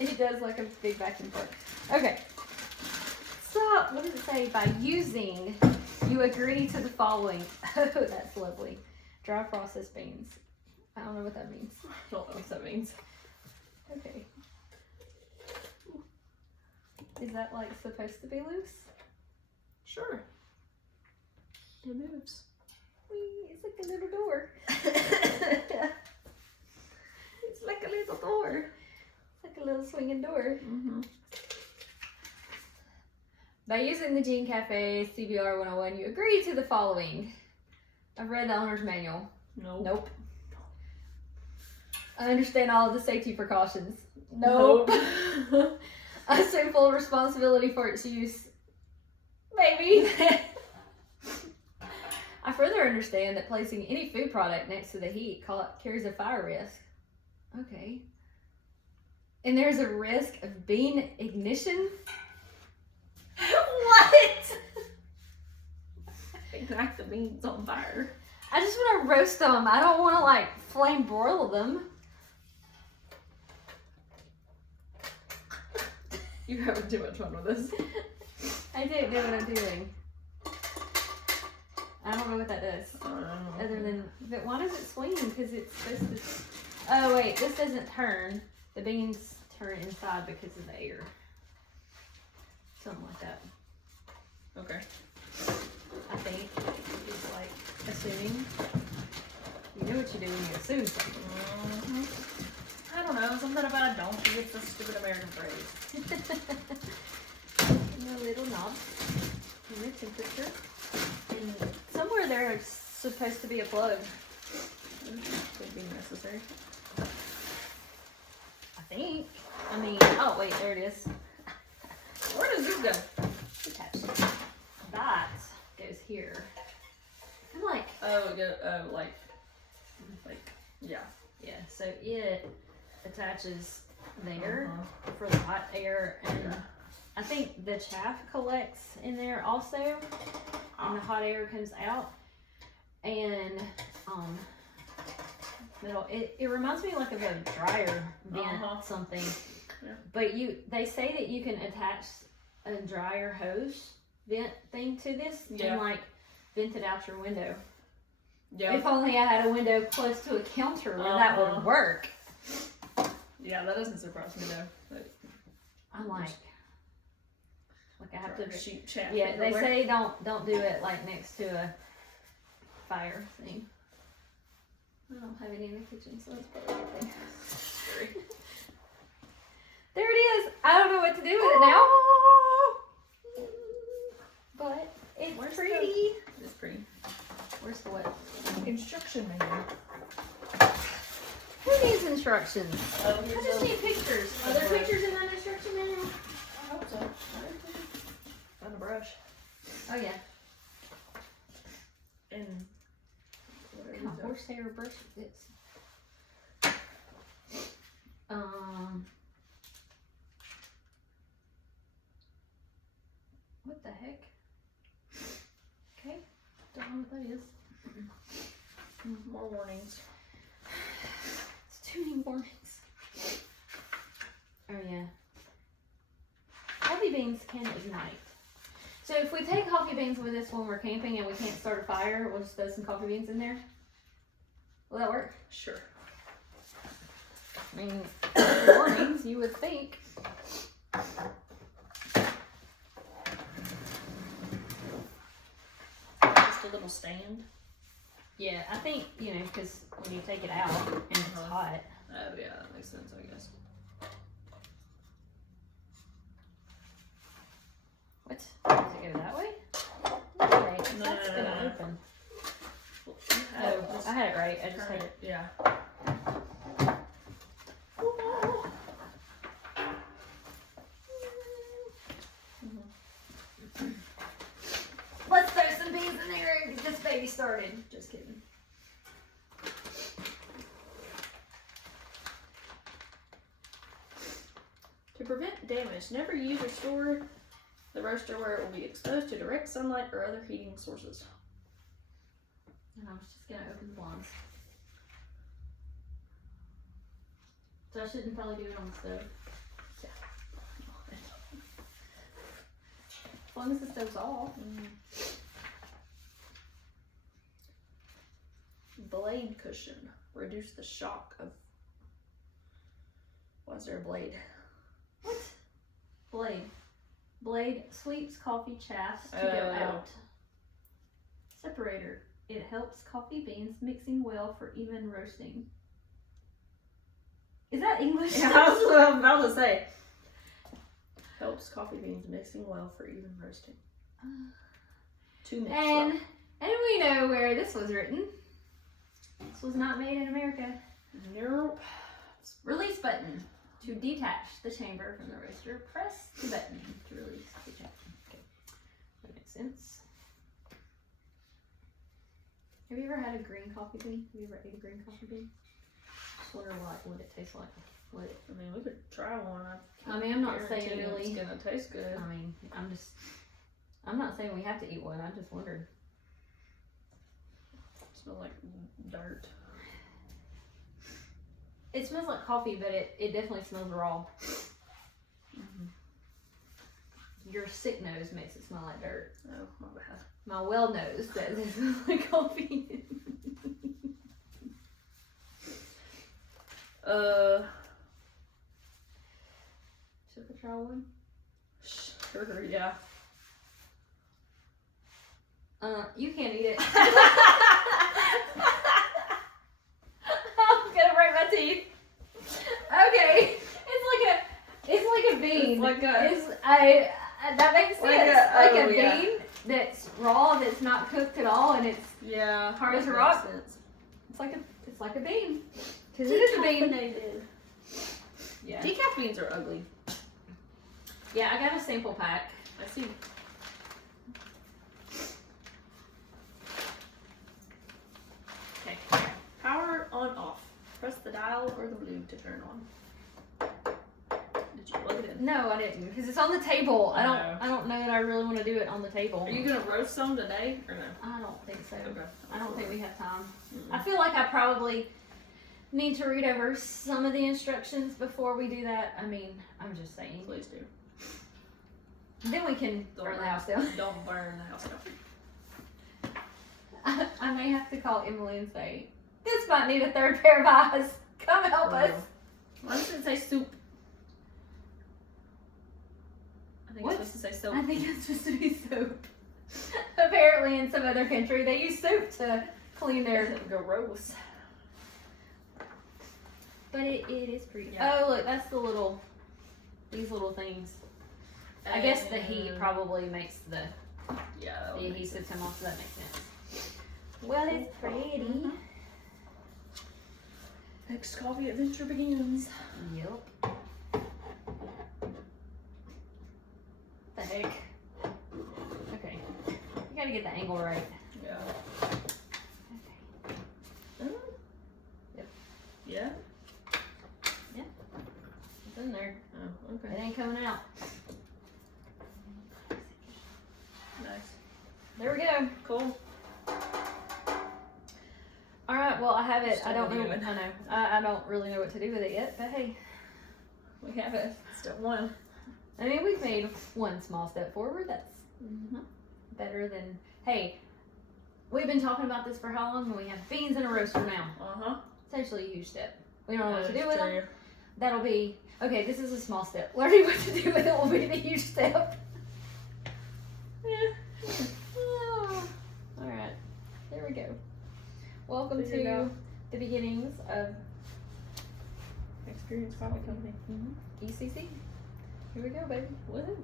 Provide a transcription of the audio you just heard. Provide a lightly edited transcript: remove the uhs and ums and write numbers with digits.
It does like a big vacuum part. Okay. Stop. What does it say? By using, you agree to the following. Oh, that's lovely. Dry processed beans. I don't know what that means. I don't know what that means. Okay. Is that like supposed to be loose? Sure. It moves. Whee, it's like a little door. It's like a little door. It's like a little swinging door. Mm-hmm. By using the Gene Cafe CBR 101, you agree to the following. I've read the owner's manual. Nope. I understand all of the safety precautions. Nope. I assume full responsibility for its use. Maybe. I further understand that placing any food product next to the heat carries a fire risk. Okay. And there's a risk of bean ignition? What? Ignite the beans on fire. I just want to roast them. I don't want to like flame broil them. You're having too much fun with this. I don't know what I'm doing. I don't know what that does. Other than, but why does it swing? Because it's supposed to. Oh wait, this doesn't turn. The beans turn inside because of the air. Something like that. Okay. I think it's like assuming. You know what you do when you assume something. Mm-hmm. I don't know. Something about a donkey. It's a stupid American phrase. And a little knob. And the temperature. And somewhere there's supposed to be a plug. Could be necessary. I think. I mean, oh wait, there it is. Where does this go? Attached. That goes here. I'm like, Oh, it go. Oh, like, yeah. yeah. So it attaches there for the hot air, and I think the chaff collects in there also, and the hot air comes out. And it reminds me like of a dryer vent something. Yeah. But they say that you can attach a dryer hose vent thing to this and like vent it out your window. Yeah. If only I had a window close to a counter where that would work. Yeah, that doesn't surprise me though. But I'm like I have to shoot chaff. Yeah, everywhere. They say don't do it like next to a fire thing. I don't have any in the kitchen, so it's probably a good thing. There it is. I don't know what to do with it now. But it's pretty. It's pretty. Where's the what? Instruction manual. Who needs instructions? I just need pictures. Are there pictures in that instruction manual? I hope so. And a brush. Oh yeah. And what kind of horsehair brush is this? What the heck? Okay, don't know what that is. More warnings. It's too many warnings. Oh yeah. Coffee beans can ignite. So if we take coffee beans with us when we're camping and we can't start a fire, we'll just throw some coffee beans in there. Will that work? Sure. I mean, warnings, you would think. Just a little stand. Yeah, I think, because when you take it out and it's hot. Oh yeah, that makes sense, I guess. What? Does it go that way? Okay, No, that's no, gonna no. open. Oh, I had it right. I just had it. Yeah. Let's throw some beans in there and get this baby started. Just kidding. To prevent damage, never use or store the roaster where it will be exposed to direct sunlight or other heating sources. And I was just gonna open the blinds. So I shouldn't probably do it on the stove. long as the stove's off. Blade cushion. Reduce the shock of. Why is there a blade? What? Blade sweeps coffee chaffs to go out. Separator. It helps coffee beans mixing well for even roasting. Is that English? Yeah, that's what I was about to say. Helps coffee beans mixing well for even roasting. To mix well. And we know where this was written. This was not made in America. Nope. Release button. To detach the chamber from the roaster, press the button to release the chamber. Okay, that makes sense. Have you ever had a green coffee bean? Have you ever ate a green coffee bean? Just wonder what it tastes like. I mean, we could try one. I'm not saying really. It's gonna taste good. I mean, I'm not saying we have to eat one. I just wondered. It smells like dirt. It smells like coffee, but it definitely smells raw. Your sick nose makes it smell like dirt. Oh, my bad. My well nose says it smells like coffee. Should I try one? Sure, yeah. You can't eat it. I'm gonna break my teeth. Okay, it's like a bean. That makes sense. Like a bean that's raw, that's not cooked at all, and it's hard as a rock. It's like a bean. Because it is a bean. Yeah. Decaf beans are ugly. Yeah, I got a sample pack. I see. Okay. Power on off. Press the dial or the blue to turn on. Did you plug it in? No, I didn't, because it's on the table. I don't know that I really want to do it on the table. Are you gonna roast some today or no? I don't think so. Okay. I don't think we have time. I feel like I probably need to read over some of the instructions before we do that. I mean, I'm just saying. Please do. Then we can burn the house down. Don't burn the house down. I may have to call Emily and say, this might need a third pair of eyes. Come help us. Why does it say soup? I think it's supposed to say soap. I think it's supposed to be soap. Apparently in some other country they use soap to clean their... Gross. But it is pretty. Yeah. Oh look, that's these little things. I guess the heat probably makes the adhesive come off, so that makes sense. Well, it's pretty. Next coffee adventure begins. Yep. The heck? Okay. You gotta get the angle right. Yeah. Okay. Yep. Yeah? Yeah. It's in there. Oh, okay. It ain't coming out. Nice. There we go. Cool. Alright, well I have it. I don't know. Doing. I know. I don't really know what to do with it yet, but hey. We have it. Step one. I mean, we've made one small step forward. That's better than, hey, we've been talking about this for how long, and we have beans in a roaster now. It's actually a huge step. We don't know what to do with them. That'll be, okay, this is a small step. Learning what to do with it will be the huge step. Yeah. Oh. Alright, there we go. Welcome to the beginnings of Experience Coffee Company. ECC. Here we go, baby. Woohoo.